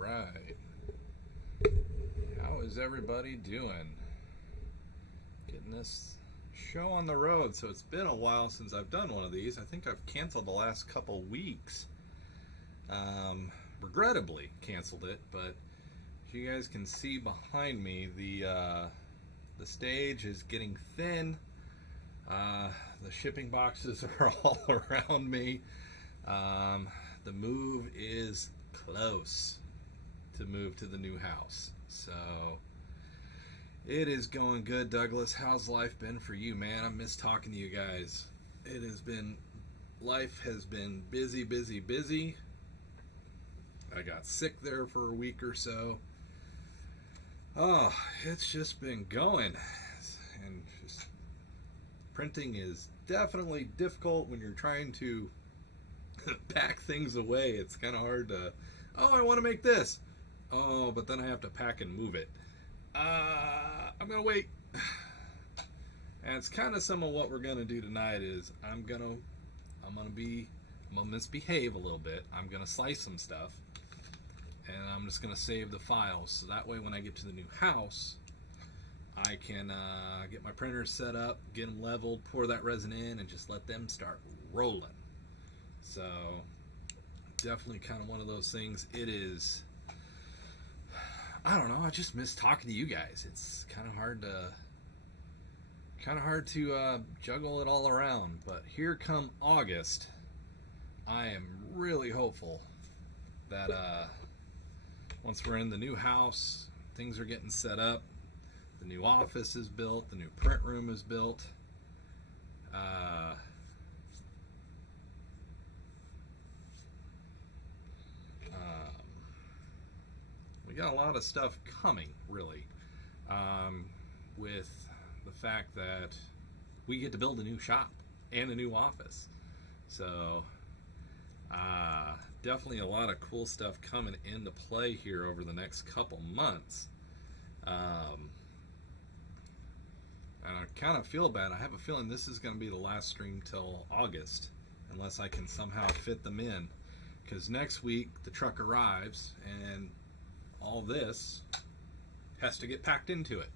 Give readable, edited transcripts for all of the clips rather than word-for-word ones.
right. How is everybody doing? Getting this show on the road. So it's been a while since I've done one of these. I think I've canceled the last couple weeks. Regrettably canceled it, but as you guys can see behind me, the stage is getting thin. The shipping boxes are all around me. The move is close to move to the new house. So it is going good. Douglas, how's life been for you, man? I miss talking to you guys. Life has been busy, busy, busy. I got sick there for a week or so. Oh, it's just been going. And just printing is definitely difficult when you're trying to pack things away. It's kind of hard to, I want to make this. Oh, but then I have to pack and move it. I'm going to wait. And it's kind of some of what we're going to do tonight is I'm going to misbehave a little bit. I'm going to slice some stuff. And I'm just going to save the files. So that way when I get to the new house, I can get my printers set up, get them leveled, pour that resin in, and just let them start rolling. So definitely kind of one of those things. It is, I don't know, I just miss talking to you guys. It's kind of hard to juggle it all around. But here come August, I am really hopeful that once we're in the new house, things are getting set up, the new office is built, the new print room is built. We got a lot of stuff coming, really, with the fact that we get to build a new shop and a new office. So definitely a lot of cool stuff coming into play here over the next couple months. And I kind of feel bad. I have a feeling this is going to be the last stream till August, unless I can somehow fit them in. Because next week the truck arrives and all this has to get packed into it.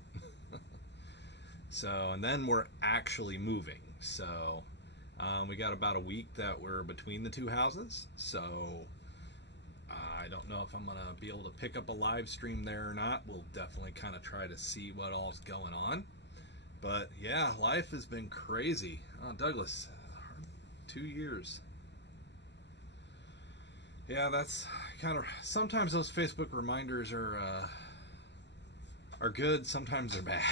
So, and then we're actually moving. So we got about a week that we're between the two houses. So I don't know if I'm going to be able to pick up a live stream there or not. We'll definitely kind of try to see what all's going on. But yeah, life has been crazy. Oh, Douglas, 2 years. Yeah, that's kind of, sometimes those Facebook reminders are good, sometimes they're bad.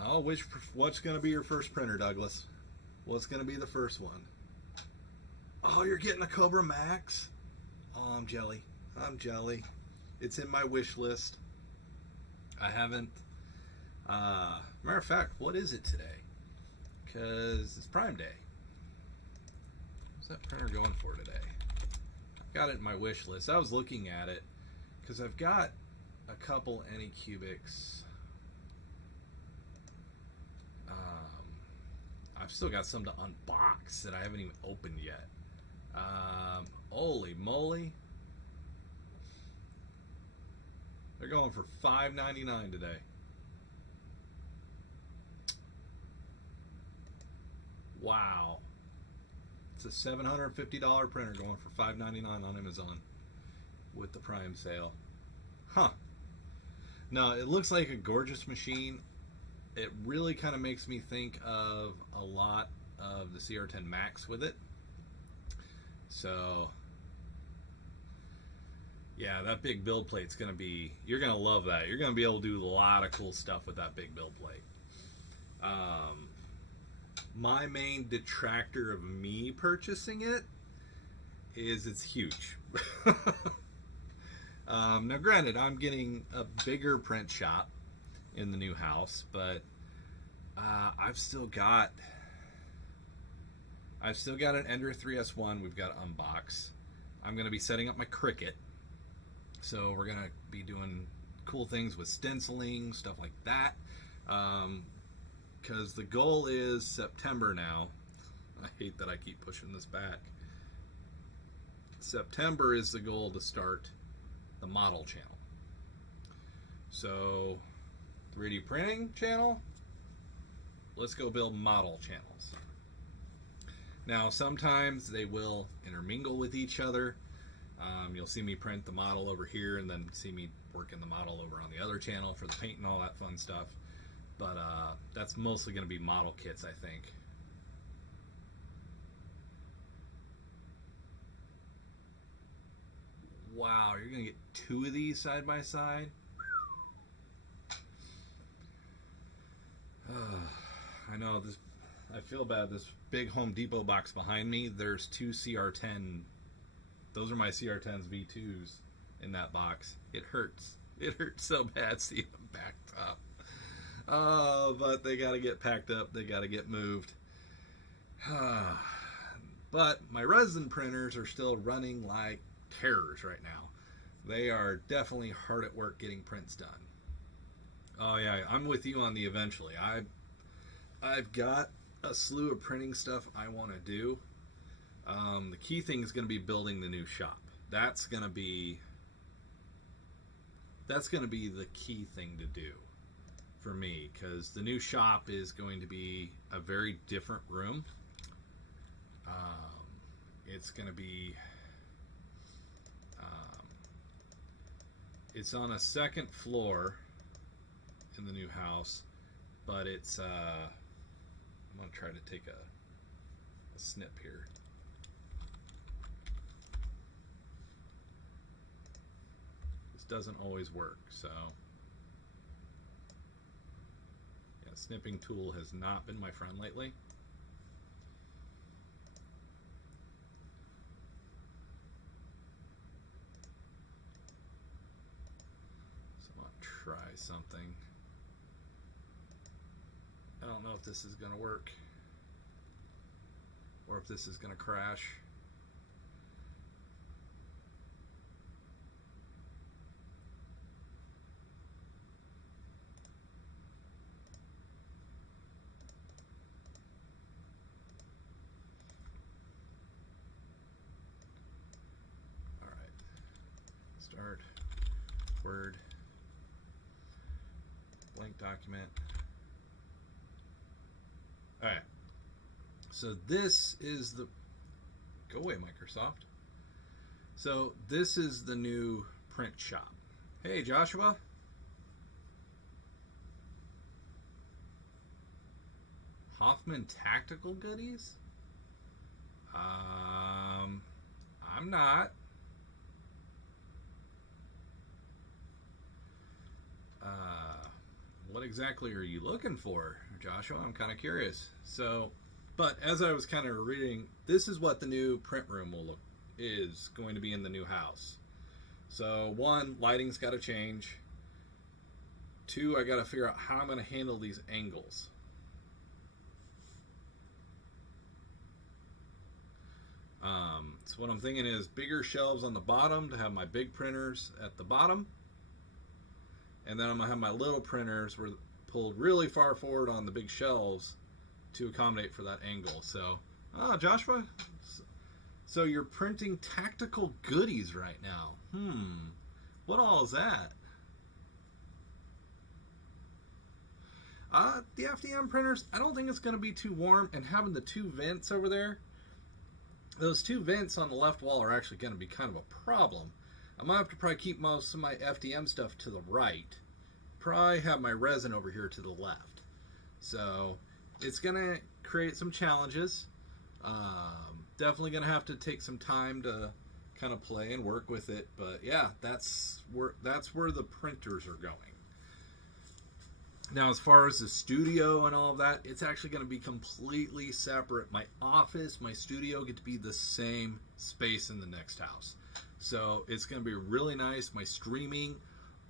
Oh, what's going to be your first printer, Douglas? What's going to be the first one? Oh, you're getting a Cobra Max? Oh, I'm jelly. It's in my wish list. I haven't. Matter of fact, what is it today? Because it's Prime Day. What's that printer going for today? I've got it in my wish list. I was looking at it because I've got a couple Anycubics. I've still got some to unbox that I haven't even opened yet. Holy moly. They're going for $5.99 today. Wow. It's a $750 printer going for $5.99 on Amazon with the Prime sale. Huh. No, it looks like a gorgeous machine. It really kind of makes me think of a lot of the CR10 Max with it. So yeah, that big build plate's going to be, you're going to love that. You're going to be able to do a lot of cool stuff with that big build plate. My main detractor of me purchasing it is it's huge. Now granted, I'm getting a bigger print shop in the new house, but I've still got an Ender 3S1 we've got to unbox. I'm going to be setting up my Cricut, so we're going to be doing cool things with stenciling, stuff like that, because the goal is September now. I hate that I keep pushing this back. September is the goal to start the model channel. So 3D printing channel, let's go build model channels. Now sometimes they will intermingle with each other. You'll see me print the model over here and then see me working the model over on the other channel for the paint and all that fun stuff. But that's mostly going to be model kits, I think. Wow, you're going to get 2 of these side by side? I know this. I feel bad. This big Home Depot box behind me, there's 2 CR10. Those are my CR10s V2s in that box. It hurts. It hurts so bad seeing them backed up. But they got to get packed up. They got to get moved. But my resin printers are still running like terrors right now. They are definitely hard at work getting prints done. Oh yeah, I'm with you on the eventually. I've got a slew of printing stuff I want to do. The key thing is going to be building the new shop. That's going to be the key thing to do for me, because the new shop is going to be a very different room. It's going to be it's on a second floor in the new house, but it's I'm going to try to take a snip here. This doesn't always work, so yeah, snipping tool has not been my friend lately. So I'm going to try something. I don't know if this is going to work or if this is going to crash. All right. Start Word, blank document. All right, so this is the, go away Microsoft. So this is the new print shop. Hey Joshua. Hoffman Tactical Goodies? I'm not. What exactly are you looking for, Joshua? I'm kind of curious. So, but as I was kind of reading, this is what the new print room is going to be in the new house. So, 1, lighting's got to change. 2, I got to figure out how I'm going to handle these angles. So what I'm thinking is bigger shelves on the bottom to have my big printers at the bottom. And then I'm going to have my little printers pulled really far forward on the big shelves to accommodate for that angle. So, Joshua, so you're printing tactical goodies right now. What all is that? The FDM printers, I don't think it's going to be too warm, and having the 2 vents over there, those 2 vents on the left wall are actually going to be kind of a problem. I'm going to have to probably keep most of my FDM stuff to the right. Probably have my resin over here to the left. So it's going to create some challenges. Definitely going to have to take some time to kind of play and work with it. But yeah, that's where the printers are going. Now, as far as the studio and all of that, it's actually going to be completely separate. My office, my studio get to be the same space in the next house. So it's going to be really nice. My streaming,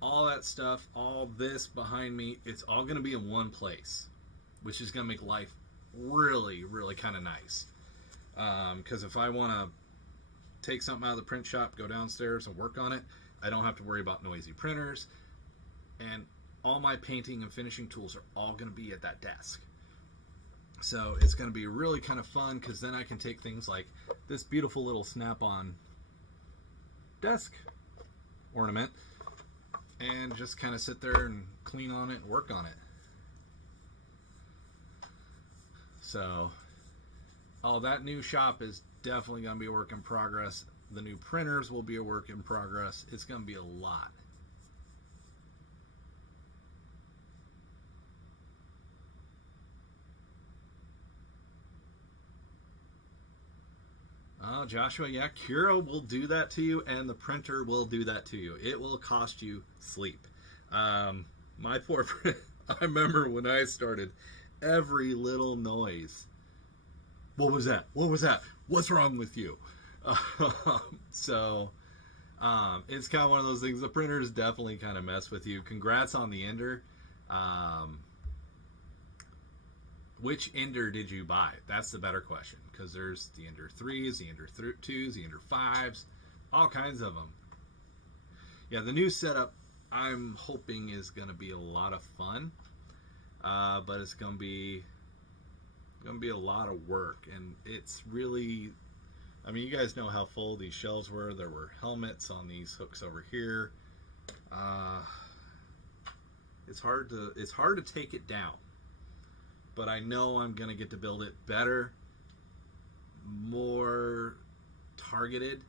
all that stuff, all this behind me, it's all going to be in one place, which is going to make life really, really kind of nice. Because if I want to take something out of the print shop, go downstairs and work on it, I don't have to worry about noisy printers. And all my painting and finishing tools are all going to be at that desk. So it's going to be really kind of fun, because then I can take things like this beautiful little Snap-on desk ornament and just kind of sit there and clean on it and work on it. So, that new shop is definitely going to be a work in progress. The new printers will be a work in progress. It's going to be a lot. Oh, Joshua, yeah, Cura will do that to you, and the printer will do that to you. It will cost you sleep. My poor friend, I remember when I started, every little noise. What was that? What was that? What's wrong with you? So, it's kind of one of those things. The printers definitely kind of mess with you. Congrats on the Ender. Which Ender did you buy? That's the better question, because there's the Ender 3s, the Ender 2s, the Ender 5s, all kinds of them. Yeah, the new setup I'm hoping is going to be a lot of fun, but it's going to be a lot of work, and it's really, I mean, you guys know how full these shelves were. There were helmets on these hooks over here. It's hard to take it down. But I know I'm going to get to build it better, more targeted.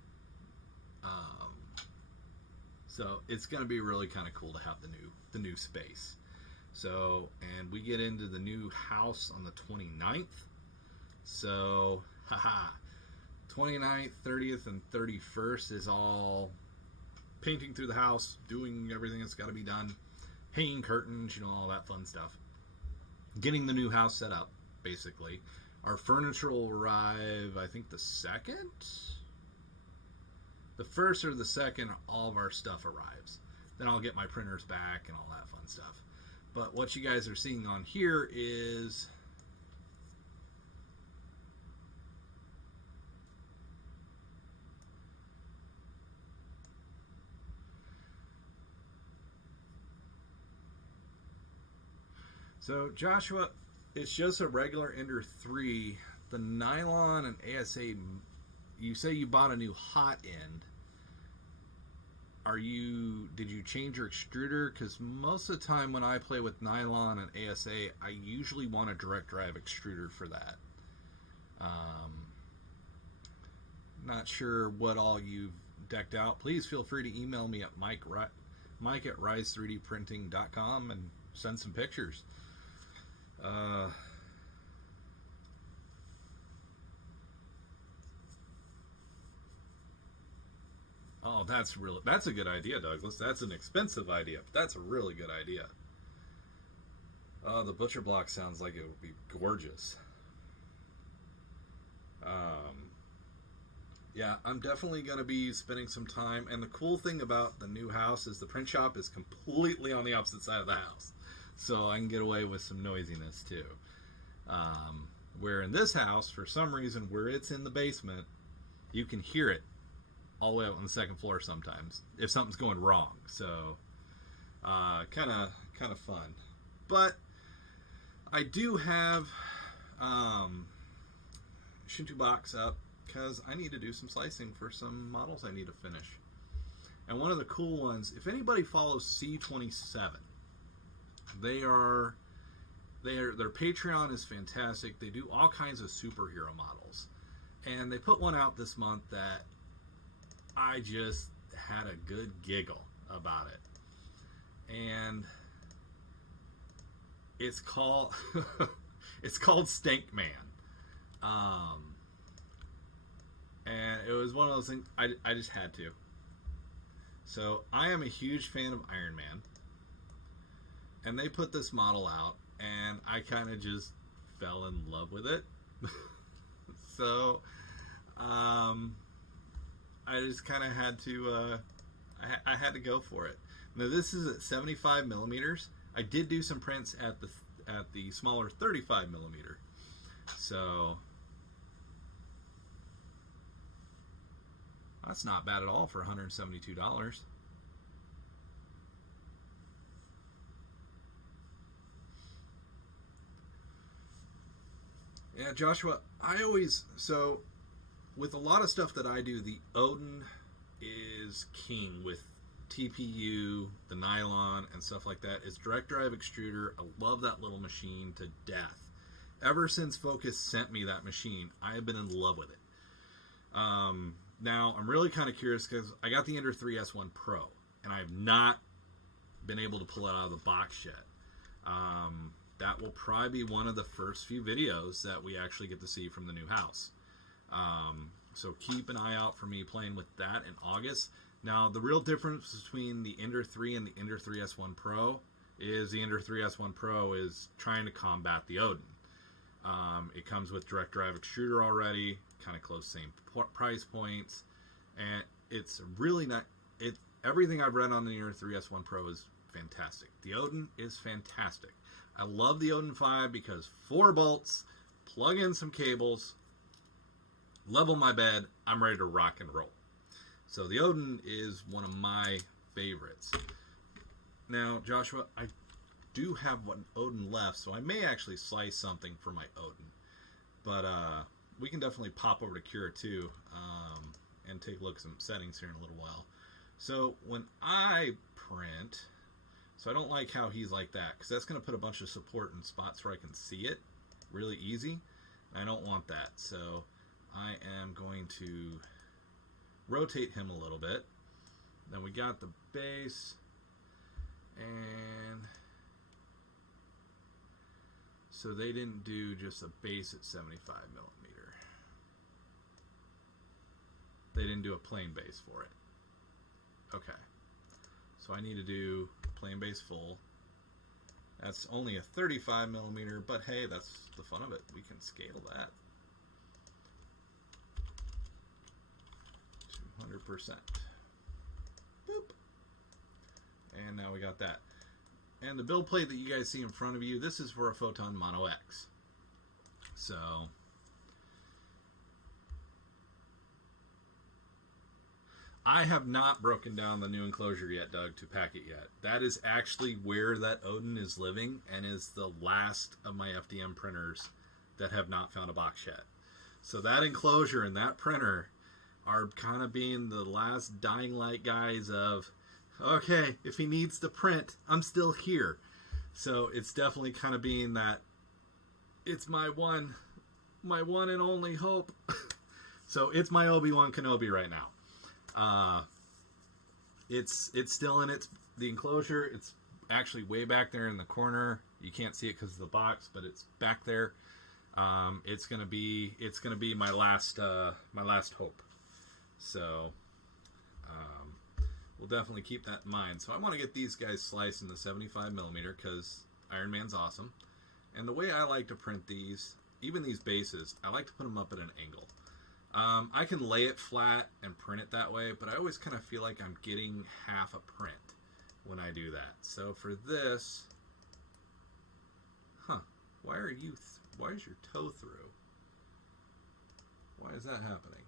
So it's going to be really kind of cool to have the new space. So, and we get into the new house on the 29th. So, 29th, 30th, and 31st is all painting through the house, doing everything that's got to be done, hanging curtains, all that fun stuff. Getting the new house set up, basically. Our furniture will arrive, I think, the 2nd? The 1st or the 2nd, all of our stuff arrives. Then I'll get my printers back and all that fun stuff. But what you guys are seeing on here is... So, Joshua, it's just a regular Ender 3. The nylon and ASA, you say you bought a new hot end. Did you change your extruder? Because most of the time when I play with nylon and ASA, I usually want a direct drive extruder for that. Not sure what all you've decked out. Please feel free to email me at Mike at rise3dprinting.com and send some pictures. Oh, that's a good idea, Douglas. That's an expensive idea, but that's a really good idea. The butcher block sounds like it would be gorgeous. Yeah, I'm definitely going to be spending some time, and the cool thing about the new house is the print shop is completely on the opposite side of the house. So I can get away with some noisiness too. Where in this house, for some reason, where it's in the basement, you can hear it all the way up on the 2nd floor sometimes if something's going wrong. So kind of fun. But I do have Shinto box up because I need to do some slicing for some models I need to finish. And one of the cool ones, if anybody follows C27, their Patreon is fantastic. They do all kinds of superhero models, and they put one out this month that I just had a good giggle about it, and it's called Stank Man, and it was one of those things I just had to. So I am a huge fan of Iron Man. And they put this model out, and I kind of just fell in love with it. So, I just kind of had to, I had to go for it. Now this is at 75 millimeters. I did do some prints at the smaller 35 millimeter. So, that's not bad at all for $172. Yeah, Joshua, so with a lot of stuff that I do, the Odin is king with TPU, the nylon, and stuff like that is direct drive extruder. I love that little machine to death. Ever since Focus sent me that machine, I have been in love with it. Now, I'm really kind of curious because I got the Ender 3 S1 Pro, and I have not been able to pull it out of the box yet. That will probably be one of the first few videos that we actually get to see from the new house. So keep an eye out for me playing with that in August. Now, the real difference between the Ender 3 and the Ender 3 S1 Pro is the Ender 3 S1 Pro is trying to combat the Odin. It comes with direct drive extruder already, kind of close same price points, and it's really not. Everything I've read on the Ender 3 S1 Pro is fantastic. The Odin is fantastic. I love the Odin 5 because 4 bolts, plug in some cables, level my bed, I'm ready to rock and roll. So the Odin is one of my favorites. Now, Joshua, I do have one Odin left, so I may actually slice something for my Odin. But we can definitely pop over to Cura 2 and take a look at some settings here in a little while. So when I print, so I don't like how he's like that, because that's going to put a bunch of support in spots where I can see it really easy. I don't want that, so I am going to rotate him a little bit. Then we got the base, and so they didn't do just a base at 75 millimeter. They didn't do a plain base for it. Okay, so I need to do plain base full. That's only a 35 millimeter, but hey, that's the fun of it. We can scale that 200%. Boop. And now we got that. And the build plate that you guys see in front of you, this is for a Photon Mono X. So I have not broken down the new enclosure yet, Doug, to pack it yet. That is actually where that Odin is living and is the last of my FDM printers that have not found a box yet. So that enclosure and that printer are kind of being the last dying light guys of, okay, if he needs to print, I'm still here. So it's definitely kind of being that it's my one and only hope. So it's my Obi-Wan Kenobi right now. It's still in the enclosure. It's actually way back there in the corner. You can't see it because of the box, but it's back there. It's gonna be my last hope. So we'll definitely keep that in mind. So I want to get these guys sliced in the 75 millimeter because Iron Man's awesome. And the way I like to print these, even these bases, I like to put them up at an angle. I can lay it flat and print it that way, but I always kind of feel like I'm getting half a print when I do that. So for this, why is your toe through? Why is that happening?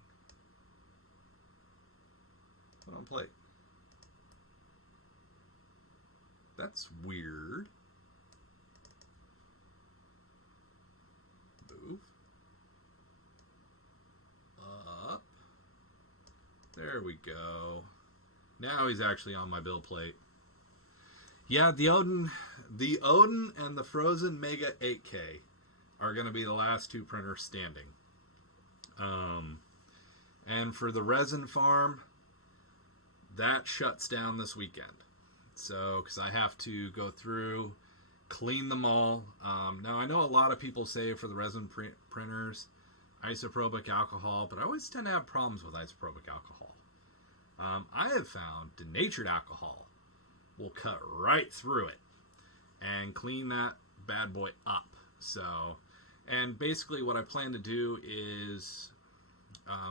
Put on plate. That's weird. Move. Up. There we go. Now he's actually on my build plate. Yeah, the Odin and the Frozen Mega 8K are going to be the last two printers standing. And for the resin farm, that shuts down this weekend. So, because I have to go through, clean them all. Now, I know a lot of people say for the resin printers, isopropyl alcohol, but I always tend to have problems with isopropyl alcohol. I have found denatured alcohol will cut right through it and clean that bad boy up. So, and basically what I plan to do is,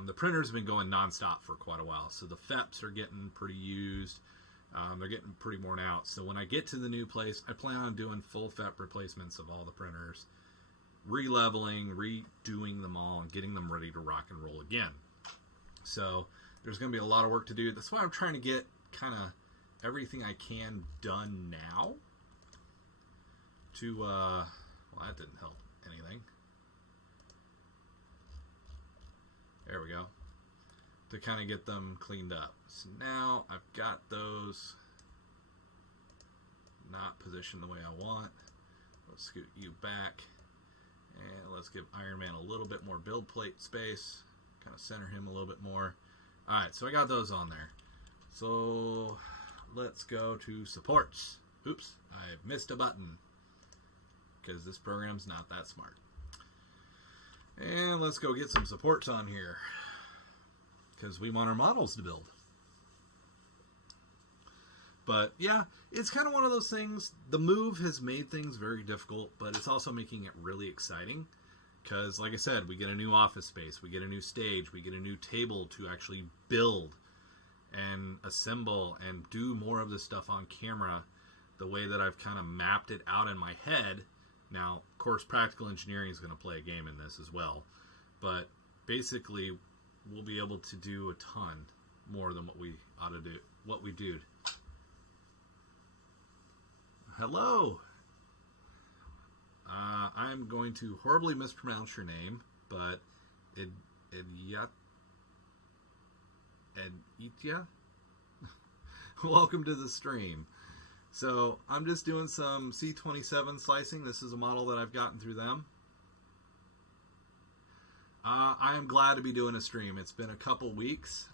the printer's been going nonstop for quite a while, so the FEPs are getting pretty used. They're getting pretty worn out. So when I get to the new place, I plan on doing full FEP replacements of all the printers, re-leveling, redoing them all, and getting them ready to rock and roll again. So there's going to be a lot of work to do. That's why I'm trying to get kind of everything I can done now to, well, that didn't help anything. There we go. to kind of get them cleaned up. So now I've got those not positioned the way I want. Let's scoot you back, and let's give Iron Man a little bit more build plate space. Kind of center him a little bit more. Alright, so I got those on there. So let's go to supports. Oops, I've missed a button because this program's not that smart. And let's go get some supports on here because we want our models to build. But yeah, it's kind of one of those things. The move has made things very difficult, but it's also making it really exciting. Because, like I said, we get a new office space, we get a new stage, we get a new table to actually build and assemble and do more of this stuff on camera the way that I've kind of mapped it out in my head. Now, of course, practical engineering is going to play a game in this as well. But basically, we'll be able to do a ton more than what we ought to do. What we do. Hello! I'm going to horribly mispronounce your name, but Editya? Welcome to the stream. So, I'm just doing some C27 slicing. This is a model that I've gotten through them. I am glad to be doing a stream. It's been a couple weeks.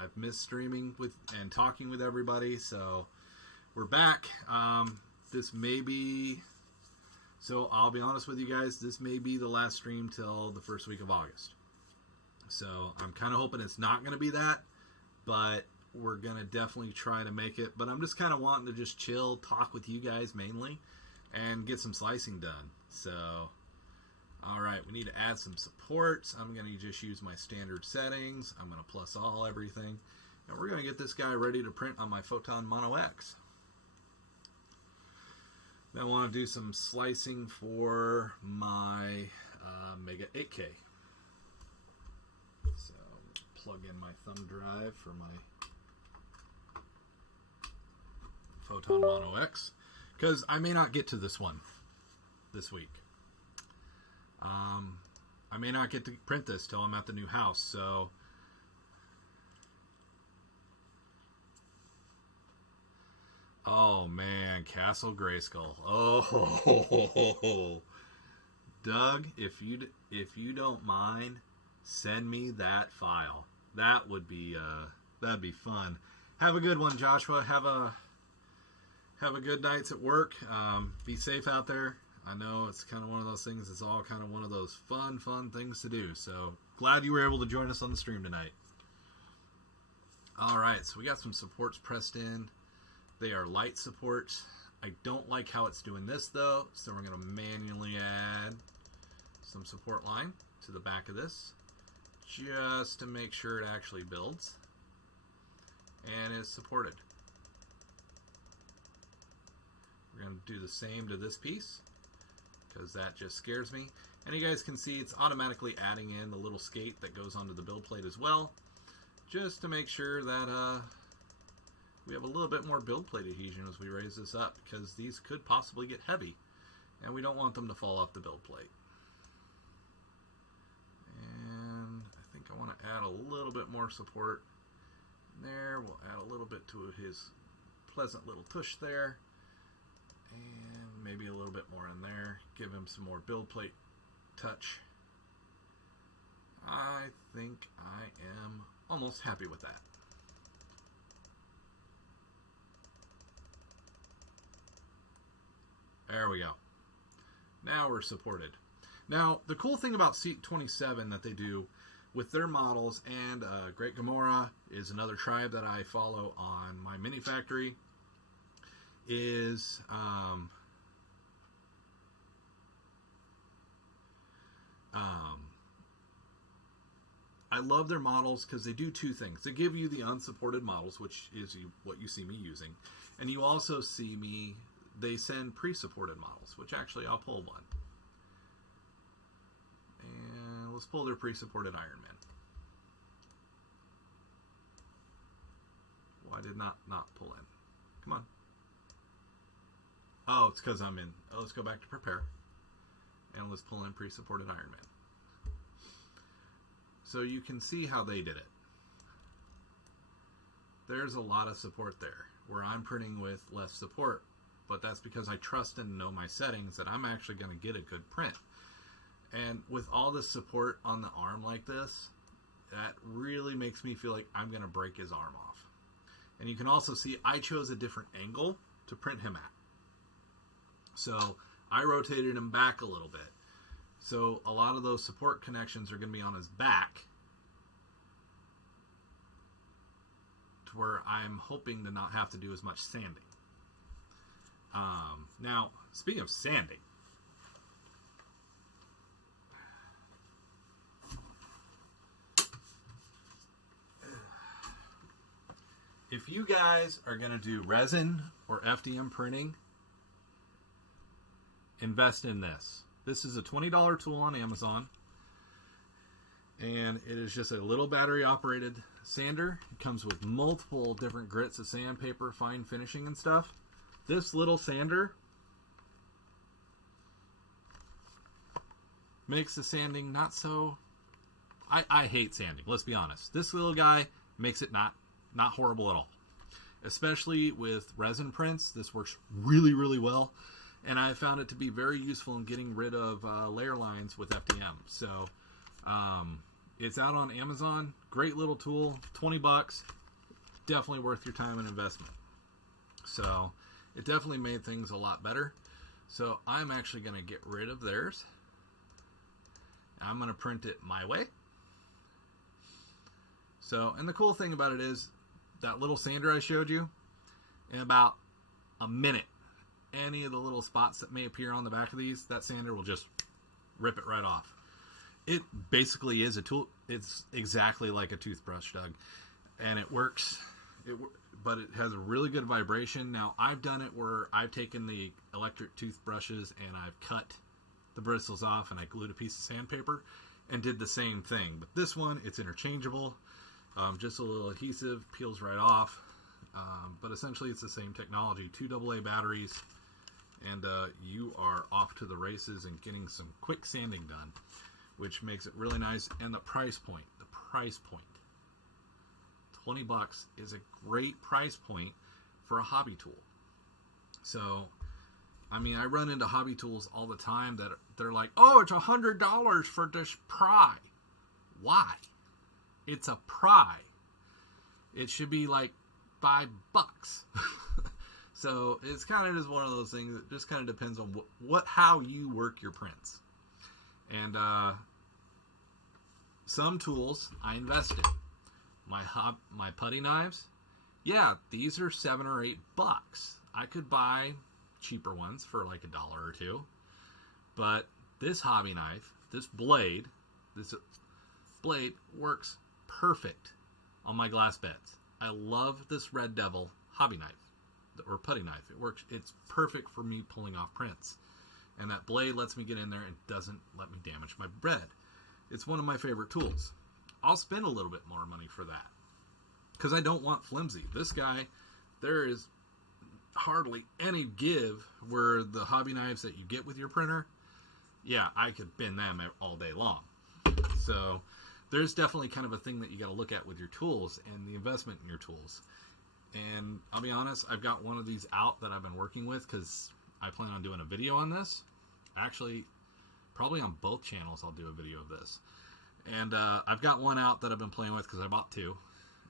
I've missed streaming and talking with everybody, so we're back. This may be... So I'll be honest with you guys, this may be the last stream till the first week of August. So I'm kind of hoping it's not going to be that, but we're going to definitely try to make it. But I'm just kind of wanting to just chill, talk with you guys mainly, and get some slicing done. So, all right, we need to add some supports. I'm going to just use my standard settings. I'm going to plus all everything. And we're going to get this guy ready to print on my Photon Mono X. Then I want to do some slicing for my Mega 8K. So plug in my thumb drive for my Photon Mono X, because I may not get to this one this week. I may not get to print this till I'm at the new house, so oh man, Castle Grayskull. Oh, Doug, if you don't mind, send me that file. That would be that'd be fun. Have a good one, Joshua. Have a good nights at work. Be safe out there. I know it's kind of one of those things. It's all kind of one of those fun things to do. So glad you were able to join us on the stream tonight. All right, so we got some supports pressed in. They are light supports. I don't like how it's doing this though, so we're going to manually add some support line to the back of this just to make sure it actually builds and is supported. We're going to do the same to this piece because that just scares me. And you guys can see it's automatically adding in the little skate that goes onto the build plate as well, just to make sure that we have a little bit more build plate adhesion as we raise this up, because these could possibly get heavy and we don't want them to fall off the build plate. And I think I want to add a little bit more support there. We'll add a little bit to his pleasant little tush there, and maybe a little bit more in there. Give him some more build plate touch. I think I am almost happy with that. There we go. Now we're supported. Now, the cool thing about C27 that they do with their models, and Great Gamora is another tribe that I follow on my mini factory, is I love their models because they do two things. They give you the unsupported models, which is what you see me using, and you also see me, they send pre-supported models, which actually I'll pull one. And let's pull their pre-supported Iron Man. Why did not pull in? Come on. Oh, it's because I'm in. Oh, let's go back to prepare. And let's pull in pre-supported Iron Man. So you can see how they did it. there's a lot of support there where I'm printing with less support, but that's because I trust and know my settings that I'm actually going to get a good print. And with all this support on the arm like this, that really makes me feel like I'm going to break his arm off. And you can also see I chose a different angle to print him at. So I rotated him back a little bit. So a lot of those support connections are going to be on his back, to where I'm hoping to not have to do as much sanding. Now, speaking of sanding, if you guys are going to do resin or FDM printing, invest in this. This is a $20 tool on Amazon, and it is just a little battery operated sander. It comes with multiple different grits of sandpaper, fine finishing and stuff. This little sander makes the sanding not so... I hate sanding, let's be honest. This little guy makes it not horrible at all. Especially with resin prints, this works really, really well. And I found it to be very useful in getting rid of layer lines with FDM. So it's out on Amazon. Great little tool, 20 bucks. Definitely worth your time and investment. So it definitely made things a lot better. So I'm actually going to get rid of theirs. I'm going to print it my way. So, and the cool thing about it is that little sander I showed you, in about a minute, any of the little spots that may appear on the back of these, that sander will just rip it right off. It basically is a tool. It's exactly like a toothbrush, Doug. And it works, but it has a really good vibration. Now, I've done it where I've taken the electric toothbrushes and I've cut the bristles off and I glued a piece of sandpaper and did the same thing. But this one, it's interchangeable. Just a little adhesive, peels right off. But essentially it's the same technology. 2 AA batteries, and you are off to the races and getting some quick sanding done, which makes it really nice. And the price point, 20 bucks is a great price point for a hobby tool. So, I mean, I run into hobby tools all the time that they're like, oh, it's $100 for this pry. Why? It's a pry. It should be like $5. So it's kind of just one of those things that just kind of depends on how you work your prints. And some tools I invest in. My putty knives, yeah, these are $7 or $8. I could buy cheaper ones for like $1 or $2. But this hobby knife, this blade works perfect on my glass beds. I love this Red Devil hobby knife or putty knife. It works. It's perfect for me pulling off prints. And that blade lets me get in there and doesn't let me damage my bread. It's one of my favorite tools. I'll spend a little bit more money for that because I don't want flimsy. This guy, there is hardly any give where the hobby knives that you get with your printer, yeah, I could bend them all day long. So there's definitely kind of a thing that you got to look at with your tools and the investment in your tools. And I'll be honest, I've got one of these out that I've been working with because I plan on doing a video on this. Actually, probably on both channels I'll do a video of this. And I've got one out that I've been playing with because I bought 2.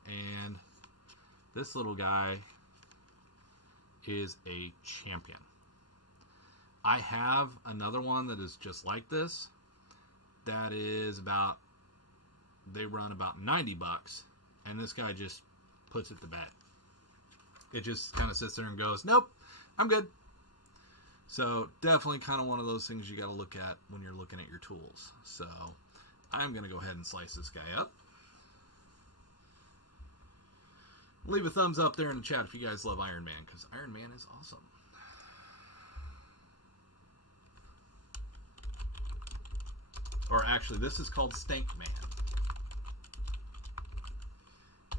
And this little guy is a champion. I have another one that is just like this. That is they run about $90. And this guy just puts it to bed. It just kind of sits there and goes, nope, I'm good. So definitely kind of one of those things you got to look at when you're looking at your tools. So I'm going to go ahead and slice this guy up. Leave a thumbs up there in the chat if you guys love Iron Man, because Iron Man is awesome. Or actually, this is called Stank Man.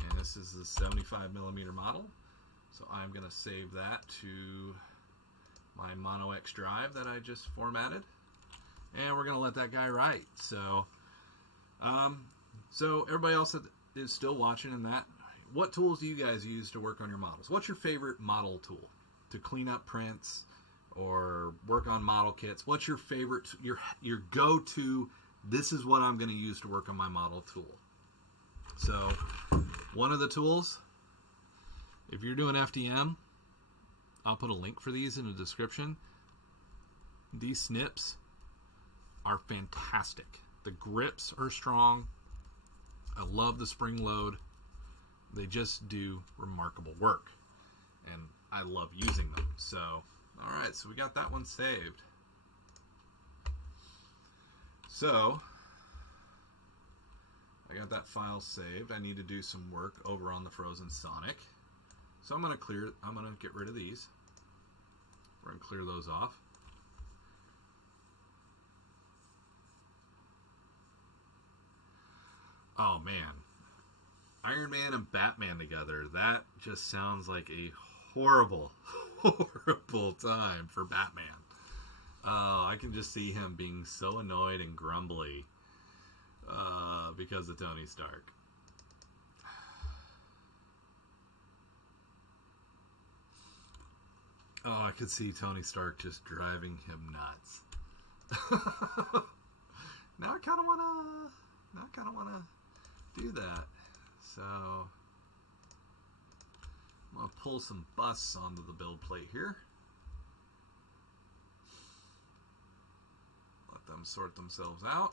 And this is the 75mm model. So I'm going to save that to my Mono X drive that I just formatted. And we're going to let that guy write. So, so everybody else that is still watching and that, what tools do you guys use to work on your models? What's your favorite model tool to clean up prints or work on model kits? What's your favorite, your go-to, this is what I'm going to use to work on my model tool? So one of the tools, if you're doing FDM, I'll put a link for these in the description. These snips are fantastic. The grips are strong. I love the spring load. They just do remarkable work, and I love using them. So, all right, so we got that one saved. So, I got that file saved. I need to do some work over on the Frozen Sonic. So I'm going to get rid of these. We're going to clear those off. Oh man, Iron Man and Batman together, that just sounds like a horrible, horrible time for Batman. I can just see him being so annoyed and grumbly because of Tony Stark. Oh, I could see Tony Stark just driving him nuts. Now I kind of wanna do that. So I'm going to pull some busts onto the build plate here. Let them sort themselves out.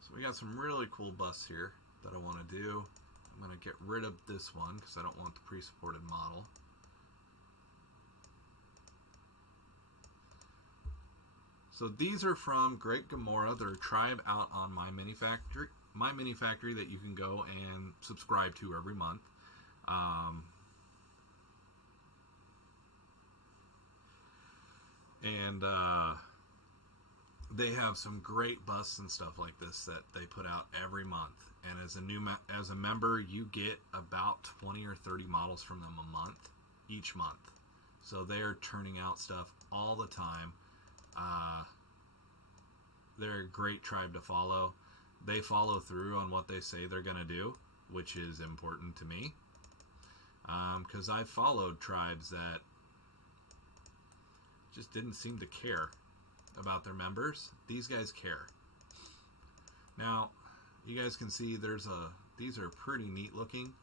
So we got some really cool busts here that I want to do. I'm going to get rid of this one because I don't want the pre-supported model. So these are from Great Gamora. They're a tribe out on My Mini Factory that you can go and subscribe to every month. They have some great busts and stuff like this that they put out every month. And as a member, you get about 20 or 30 models from them a month, each month. So they're turning out stuff all the time. They're a great tribe to follow. They follow through on what they say they're going to do, which is important to me. Because I've followed tribes that just didn't seem to care about their members. These guys care. Now, you guys can see these are pretty neat looking.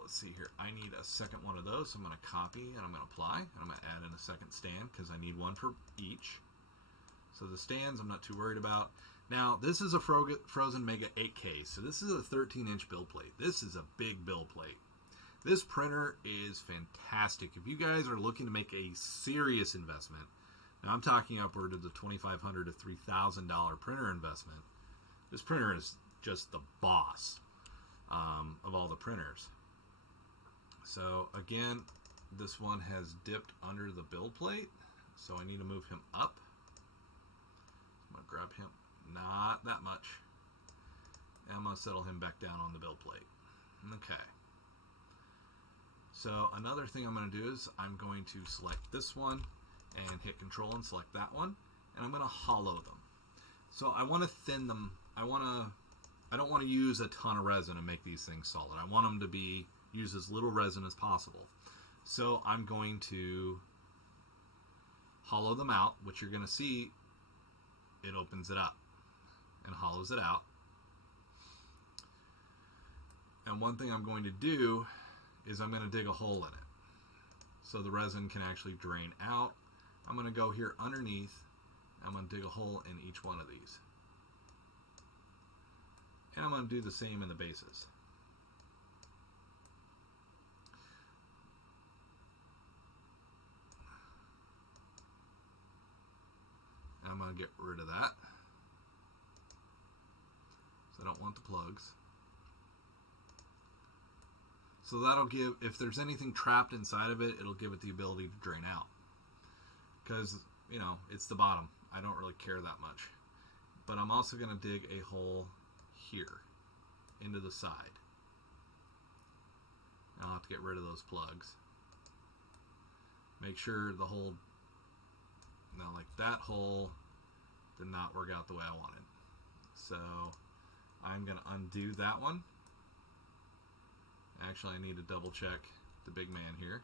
Let's see here. I need a second one of those. So I'm going to copy and I'm going to apply. And I'm going to add in a second stand because I need one for each. So the stands I'm not too worried about. Now, this is a Frozen Mega 8K. So this is a 13-inch build plate. This is a big build plate. This printer is fantastic. If you guys are looking to make a serious investment, now I'm talking upward of the $2,500 to $3,000 printer investment. This printer is just the boss of all the printers. So again, this one has dipped under the build plate, so I need to move him up. I'm going to grab him, not that much, and I'm going to settle him back down on the build plate. Okay. So another thing I'm going to do is I'm going to select this one and hit Control and select that one, and I'm going to hollow them. So I want to thin them. I don't want to use a ton of resin to make these things solid. I want them to use as little resin as possible. So I'm going to hollow them out, which you're going to see it opens it up and hollows it out. And one thing I'm going to do is I'm going to dig a hole in it so the resin can actually drain out. I'm going to go here underneath. I'm going to dig a hole in each one of these. And I'm going to do the same in the bases. I'm going to get rid of that. So I don't want the plugs. So that'll give, if there's anything trapped inside of it, it'll give it the ability to drain out. Because, you know, it's the bottom. I don't really care that much. But I'm also going to dig a hole here into the side. I'll have to get rid of those plugs. Make sure the hole, now like that hole, did not work out the way I wanted. So I'm going to undo that one. Actually, I need to double check the big man here.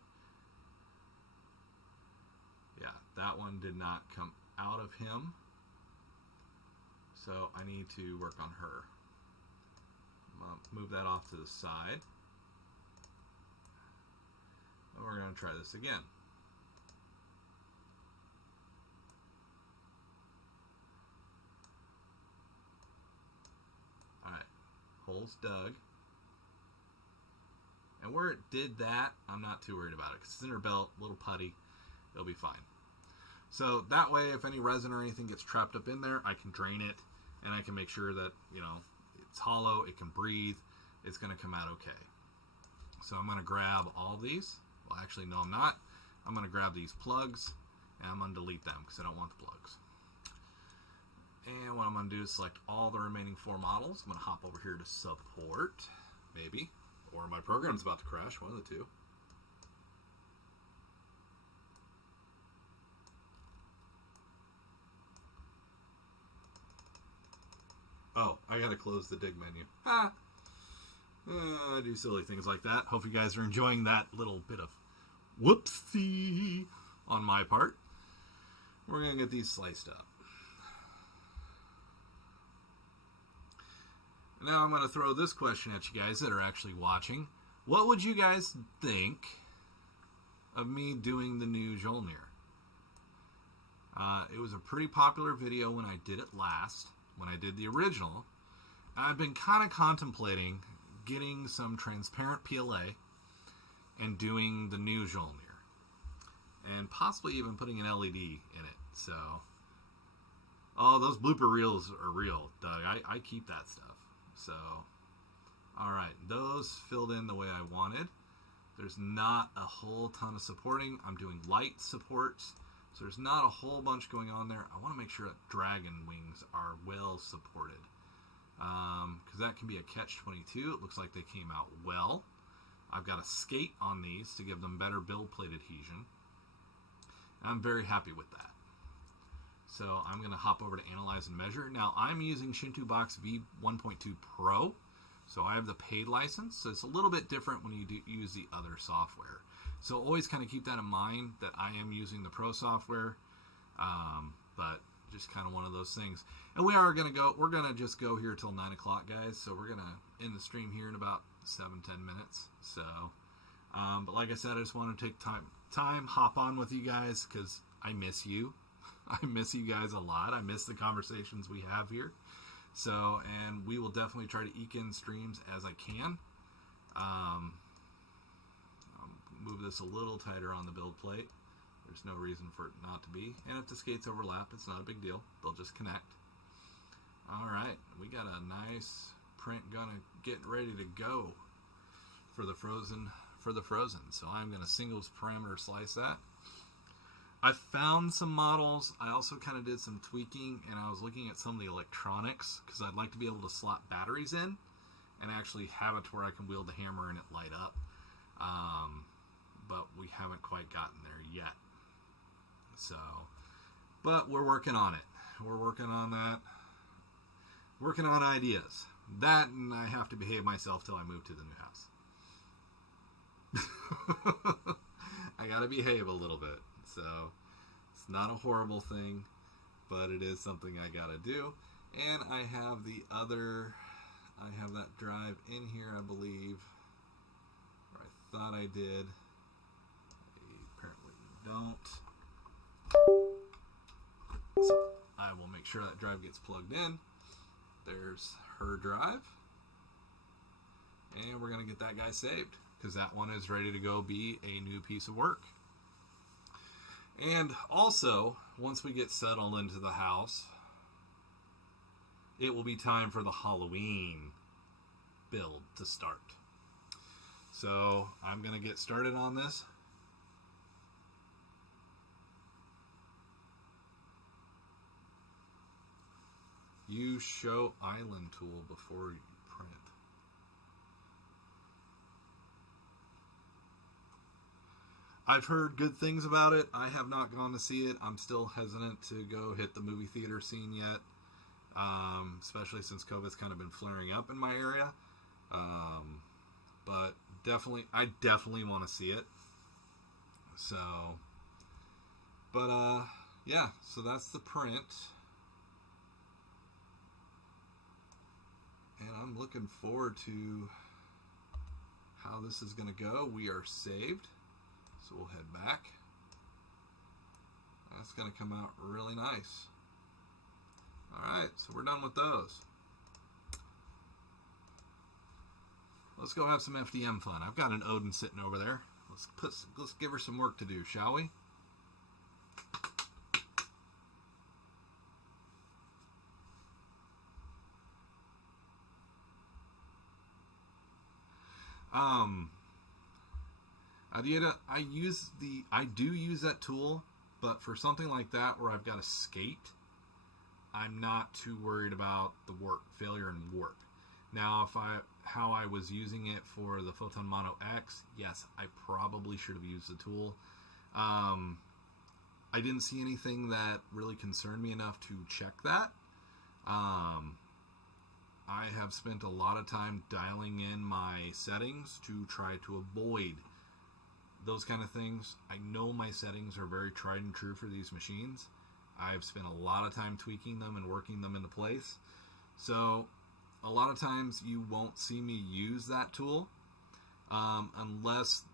Yeah, that one did not come out of him. So I need to work on her. I'm going to move that off to the side. And we're going to try this again. Alright, holes dug. And where it did that, I'm not too worried about it, because it's in her belt, little putty, it'll be fine. So that way, if any resin or anything gets trapped up in there, I can drain it, and I can make sure that, you know, it's hollow, it can breathe, it's going to come out okay. So I'm going to grab all these. Well, actually, no, I'm not. I'm going to grab these plugs, and I'm going to delete them, because I don't want the plugs. And what I'm going to do is select all the remaining 4 models. I'm going to hop over here to support, maybe. Or my program's about to crash, one of the two. Oh, I gotta close the dig menu. I do silly things like that. Hope you guys are enjoying that little bit of whoopsie on my part. We're gonna get these sliced up. Now I'm going to throw this question at you guys that are actually watching. What would you guys think of me doing the new Mjolnir? It was a pretty popular video when I did it last, when I did the original. I've been kind of contemplating getting some transparent PLA and doing the new Mjolnir. And possibly even putting an LED in it. So, oh, those blooper reels are real, Doug. I keep that stuff. So, alright, those filled in the way I wanted. There's not a whole ton of supporting. I'm doing light supports, so there's not a whole bunch going on there. I want to make sure that dragon wings are well supported, because that can be a catch-22. It looks like they came out well. I've got a skate on these to give them better build plate adhesion. I'm very happy with that. So I'm going to hop over to Analyze and Measure. Now I'm using Shinto Box V1.2 Pro. So I have the paid license. So it's a little bit different when you do use the other software. So always kind of keep that in mind that I am using the Pro software. But just kind of one of those things. And we're going to just go here till 9 o'clock, guys. So we're going to end the stream here in about 7-10 minutes. So, but like I said, I just want to take time, hop on with you guys because I miss you. I miss you guys a lot. I miss the conversations we have here. So, and we will definitely try to eke in streams as I can. I'll move this a little tighter on the build plate. There's no reason for it not to be. And if the skates overlap, it's not a big deal. They'll just connect. All right, we got a nice print gonna get ready to go for the frozen. So I'm gonna singles parameter slice that. I found some models. I also kind of did some tweaking, and I was looking at some of the electronics because I'd like to be able to slot batteries in and actually have it to where I can wield the hammer and it light up. But we haven't quite gotten there yet. So, but we're working on it. We're working on that. Working on ideas. That, and I have to behave myself till I move to the new house. I gotta behave a little bit. So, it's not a horrible thing, but it is something I gotta do. And I have that drive in here, I believe. Or I thought I did. Apparently don't. So, I will make sure that drive gets plugged in. There's her drive. And we're gonna get that guy saved, because that one is ready to go be a new piece of work. And also, once we get settled into the house, it will be time for the Halloween build to start. So, I'm going to get started on this. Use Show Island tool before you print. I've heard good things about it. I have not gone to see it. I'm still hesitant to go hit the movie theater scene yet, especially since COVID's kind of been flaring up in my area. But I definitely want to see it. So, but yeah, so that's the print. And I'm looking forward to how this is going to go. We are saved. So we'll head back. That's going to come out really nice. Alright, so we're done with those. Let's go have some FDM fun. I've got an Odin sitting over there. Let's give her some work to do, shall we? I do use that tool, but for something like that where I've got to skate, I'm not too worried about the failure and warp. Now, how I was using it for the Photon Mono X, yes, I probably should have used the tool. I didn't see anything that really concerned me enough to check that. I have spent a lot of time dialing in my settings to try to avoid those kind of things. I know my settings are very tried and true for these machines. I've spent a lot of time tweaking them and working them into place. So a lot of times you won't see me use that tool unless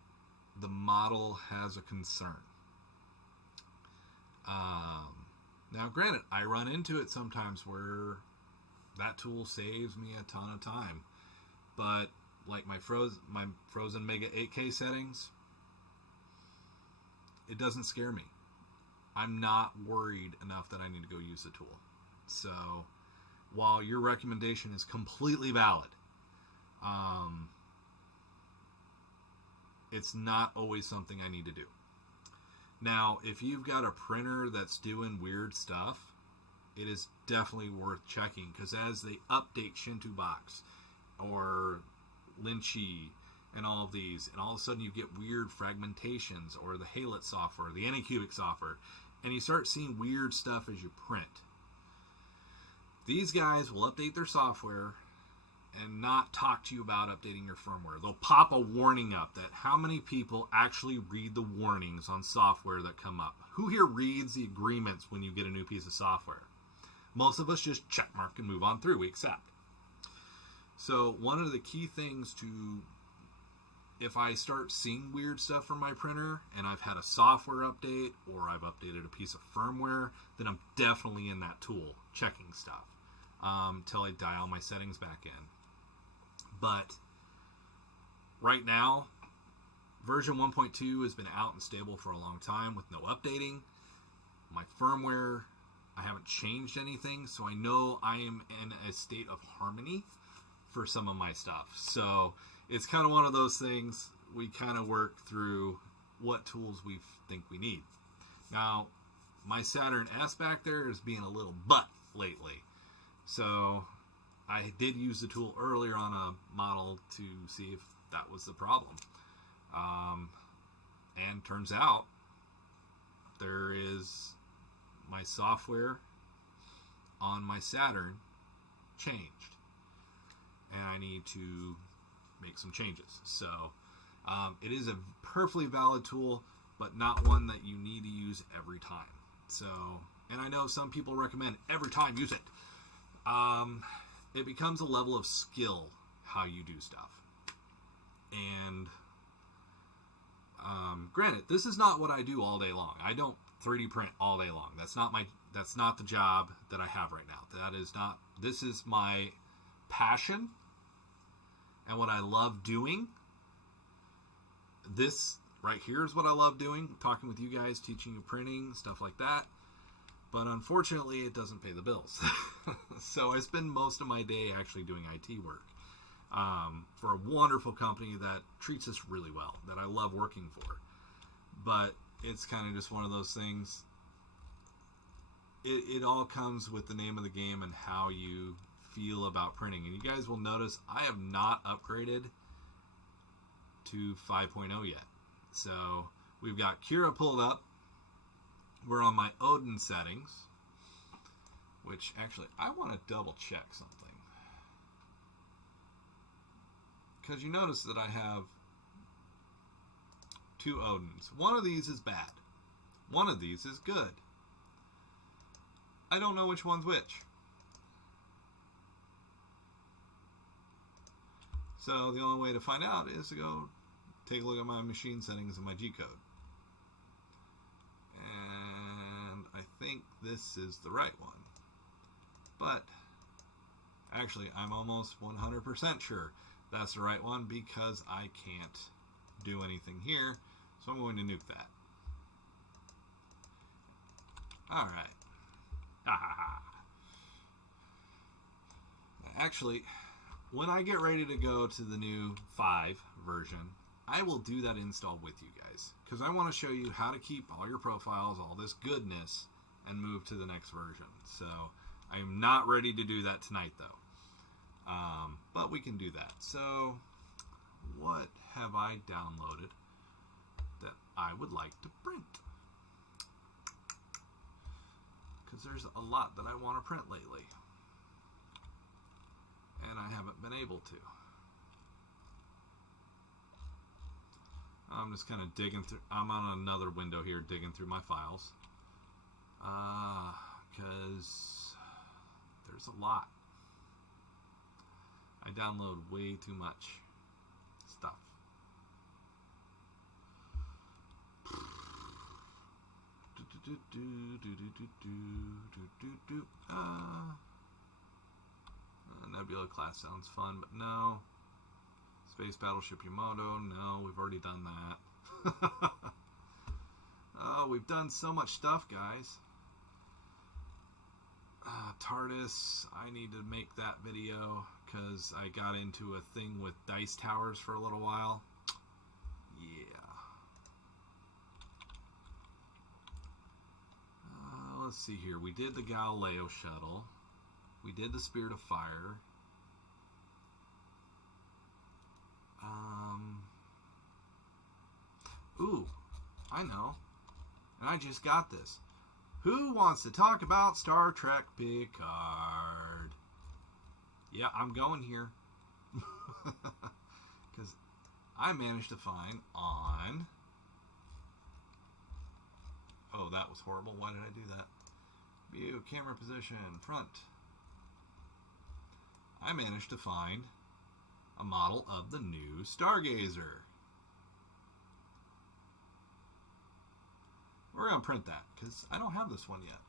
the model has a concern. Now granted, I run into it sometimes where that tool saves me a ton of time, but like my Frozen Mega 8K settings, it doesn't scare me. I'm not worried enough that I need to go use the tool. So while your recommendation is completely valid, it's not always something I need to do. Now, if you've got a printer that's doing weird stuff, it is definitely worth checking, because as they update Shinto Box or Linchi and all of these, and all of a sudden you get weird fragmentations, or the Halit software, the Anycubic software, and you start seeing weird stuff as you print. These guys will update their software and not talk to you about updating your firmware. They'll pop a warning up that how many people actually read the warnings on software that come up? Who here reads the agreements when you get a new piece of software? Most of us just check mark and move on through. We accept. So one of the key things if I start seeing weird stuff from my printer and I've had a software update or I've updated a piece of firmware, then I'm definitely in that tool checking stuff until I dial my settings back in. But right now, version 1.2 has been out and stable for a long time with no updating. My firmware, I haven't changed anything, so I know I am in a state of harmony for some of my stuff. So it's kind of one of those things, we kind of work through what tools we think we need. Now, my Saturn S back there is being a little butt lately. So I did use the tool earlier on a model to see if that was the problem. And turns out there is my software on my Saturn changed. And I need to make some changes. So it is a perfectly valid tool, but not one that you need to use every time. So, and I know some people recommend every time use it. It becomes a level of skill how you do stuff. And granted, this is not what I do all day long. I don't 3D print all day long. That's not the job that I have right now. This is my passion and what I love doing. This right here is what I love doing, talking with you guys, teaching you printing, stuff like that. But unfortunately, it doesn't pay the bills. So I spend most of my day actually doing IT work for a wonderful company that treats us really well, that I love working for. But it's kind of just one of those things. It all comes with the name of the game and how you feel about printing. And you guys will notice I have not upgraded to 5.0 yet. So We've got Cura pulled up. We're on my Odin settings, which actually I want to double check something. Because you notice that I have two Odins. One of these is bad. One of these is good. I don't know which one's which. So the only way to find out is to go take a look at my machine settings and my G-code. And I think this is the right one. But actually, I'm almost 100% sure that's the right one because I can't do anything here. So I'm going to nuke that. Alright. Actually, when I get ready to go to the new 5 version, I will do that install with you guys. Because I want to show you how to keep all your profiles, all this goodness, and move to the next version. So, I'm not ready to do that tonight, though. But we can do that. So, what have I downloaded that I would like to print? Because there's a lot that I want to print lately. And I haven't been able to. I'm just kind of digging through. I'm on another window here digging through my files. Because there's a lot. I download way too much stuff. Nebula class sounds fun, but no. Space Battleship Yamato, no, we've already done that. Oh, we've done so much stuff, guys. TARDIS, I need to make that video because I got into a thing with dice towers for a little while. Yeah. Let's see here. We did the Galileo shuttle. We did the Spirit of Fire. Ooh, I know. And I just got this. Who wants to talk about Star Trek Picard? Yeah, I'm going here. Because I managed to find on... Oh, that was horrible. Why did I do that? View, camera position, front. I managed to find a model of the new Stargazer. We're going to print that because I don't have this one yet.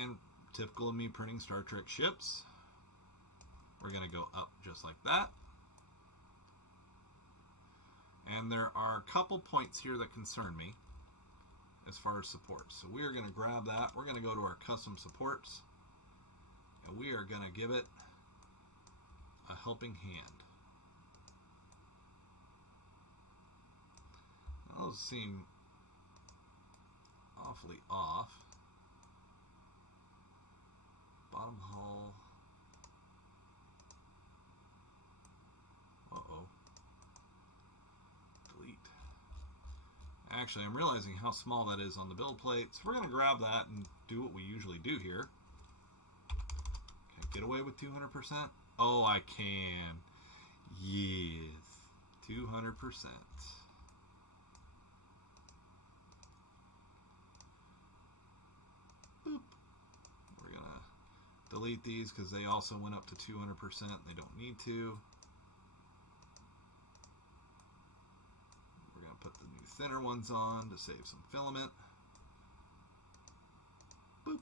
And typical of me printing Star Trek ships, we're going to go up just like that. And there are a couple points here that concern me as far as support. So we are going to grab that. We're going to go to our custom supports. And we are going to give it a helping hand. Those seem awfully off. Bottom hull. Uh-oh. Delete. Actually, I'm realizing how small that is on the build plate, so we're going to grab that and do what we usually do here. Can I get away with 200%? Oh, I can. Yes. 200%. Boop. We're going to delete these because they also went up to 200%. They don't need to. We're going to put the new thinner ones on to save some filament. Boop.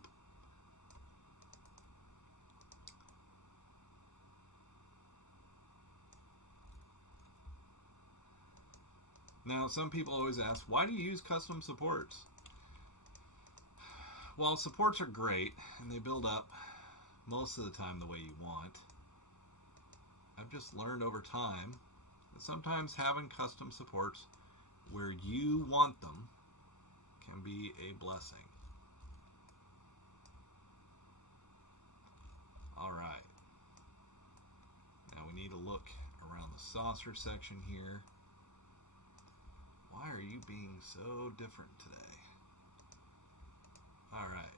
Now, some people always ask, why do you use custom supports? Well, supports are great, and they build up most of the time the way you want. I've just learned over time that sometimes having custom supports where you want them can be a blessing. Alright. Now we need to look around the saucer section here. Why are you being so different today? Alright.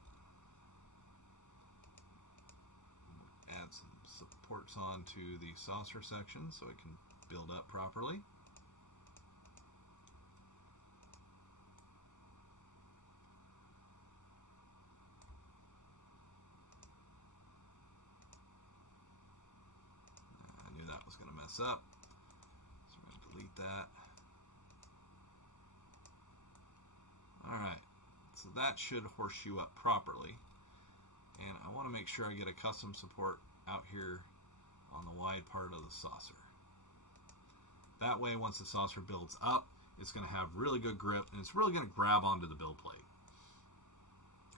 Add some supports onto the saucer section so it can build up properly. I knew that was going to mess up, so we're going to delete that. Alright, so that should horseshoe up properly. And I want to make sure I get a custom support out here on the wide part of the saucer. That way, once the saucer builds up, it's going to have really good grip, and it's really going to grab onto the build plate.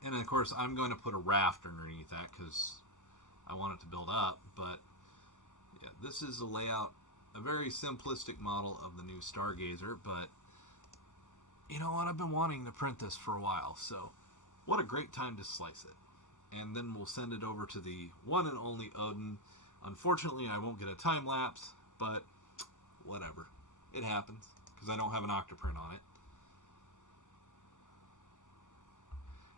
And of course, I'm going to put a raft underneath that because I want it to build up. But yeah, this is a layout, a very simplistic model of the new Stargazer. But you know what? I've been wanting to print this for a while, so what a great time to slice it. And then we'll send it over to the one and only Odin. Unfortunately, I won't get a time lapse, but whatever. It happens, because I don't have an Octoprint on it.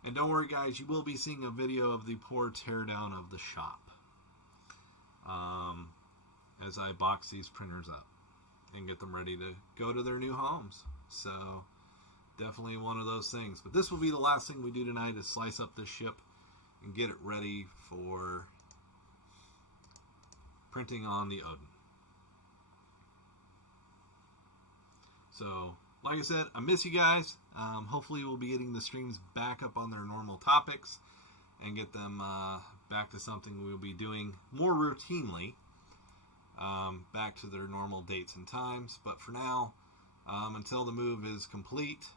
And don't worry, guys, you will be seeing a video of the poor teardown of the shop as I box these printers up and get them ready to go to their new homes. So definitely one of those things. But this will be the last thing we do tonight, is slice up this ship and get it ready for printing on the Odin. So, like I said, I miss you guys. Hopefully we'll be getting the streams back up on their normal topics and get them back to something we'll be doing more routinely, back to their normal dates and times. But for now, until the move is complete,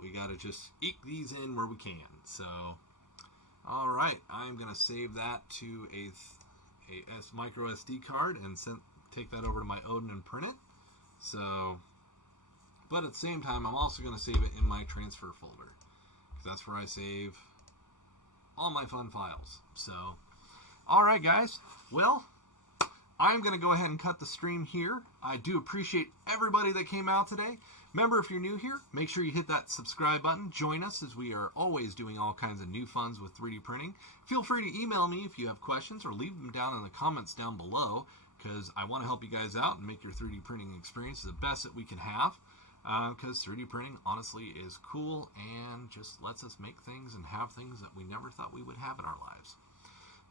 we got to just eke these in where we can. So, alright, I'm going to save that to a micro SD card and take that over to my Odin and print it. So, but at the same time, I'm also going to save it in my transfer folder, because that's where I save all my fun files. So, alright guys, well, I'm going to go ahead and cut the stream here. I do appreciate everybody that came out today. Remember, if you're new here, make sure you hit that subscribe button. Join us, as we are always doing all kinds of new funs with 3D printing. Feel free to email me if you have questions, or leave them down in the comments down below, because I want to help you guys out and make your 3D printing experience the best that we can have. Because 3D printing, honestly, is cool and just lets us make things and have things that we never thought we would have in our lives.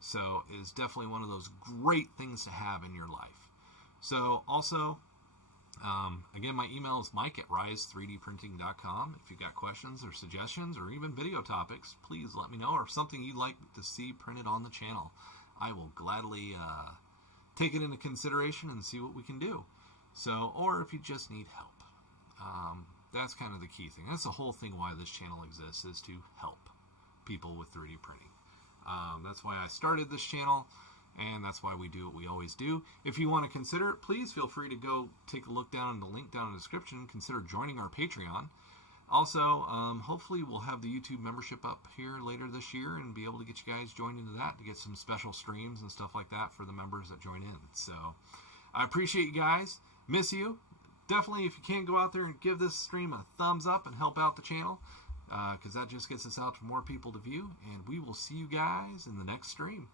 So it is definitely one of those great things to have in your life. So also, again, my email is mike@rise3dprinting.com. If you've got questions or suggestions or even video topics, please let me know, or something you'd like to see printed on the channel. I will gladly take it into consideration and see what we can do. So, or if you just need help. That's kind of the key thing. That's the whole thing why this channel exists, is to help people with 3D printing. That's why I started this channel, and that's why we do what we always do. If you want to consider it, please feel free to go take a look down in the link down in the description and consider joining our Patreon. Also, hopefully we'll have the YouTube membership up here later this year and be able to get you guys joined into that to get some special streams and stuff like that for the members that join in. So, I appreciate you guys. Miss you. Definitely, if you can, go out there and give this stream a thumbs up and help out the channel, because that just gets us out to more people to view. And we will see you guys in the next stream.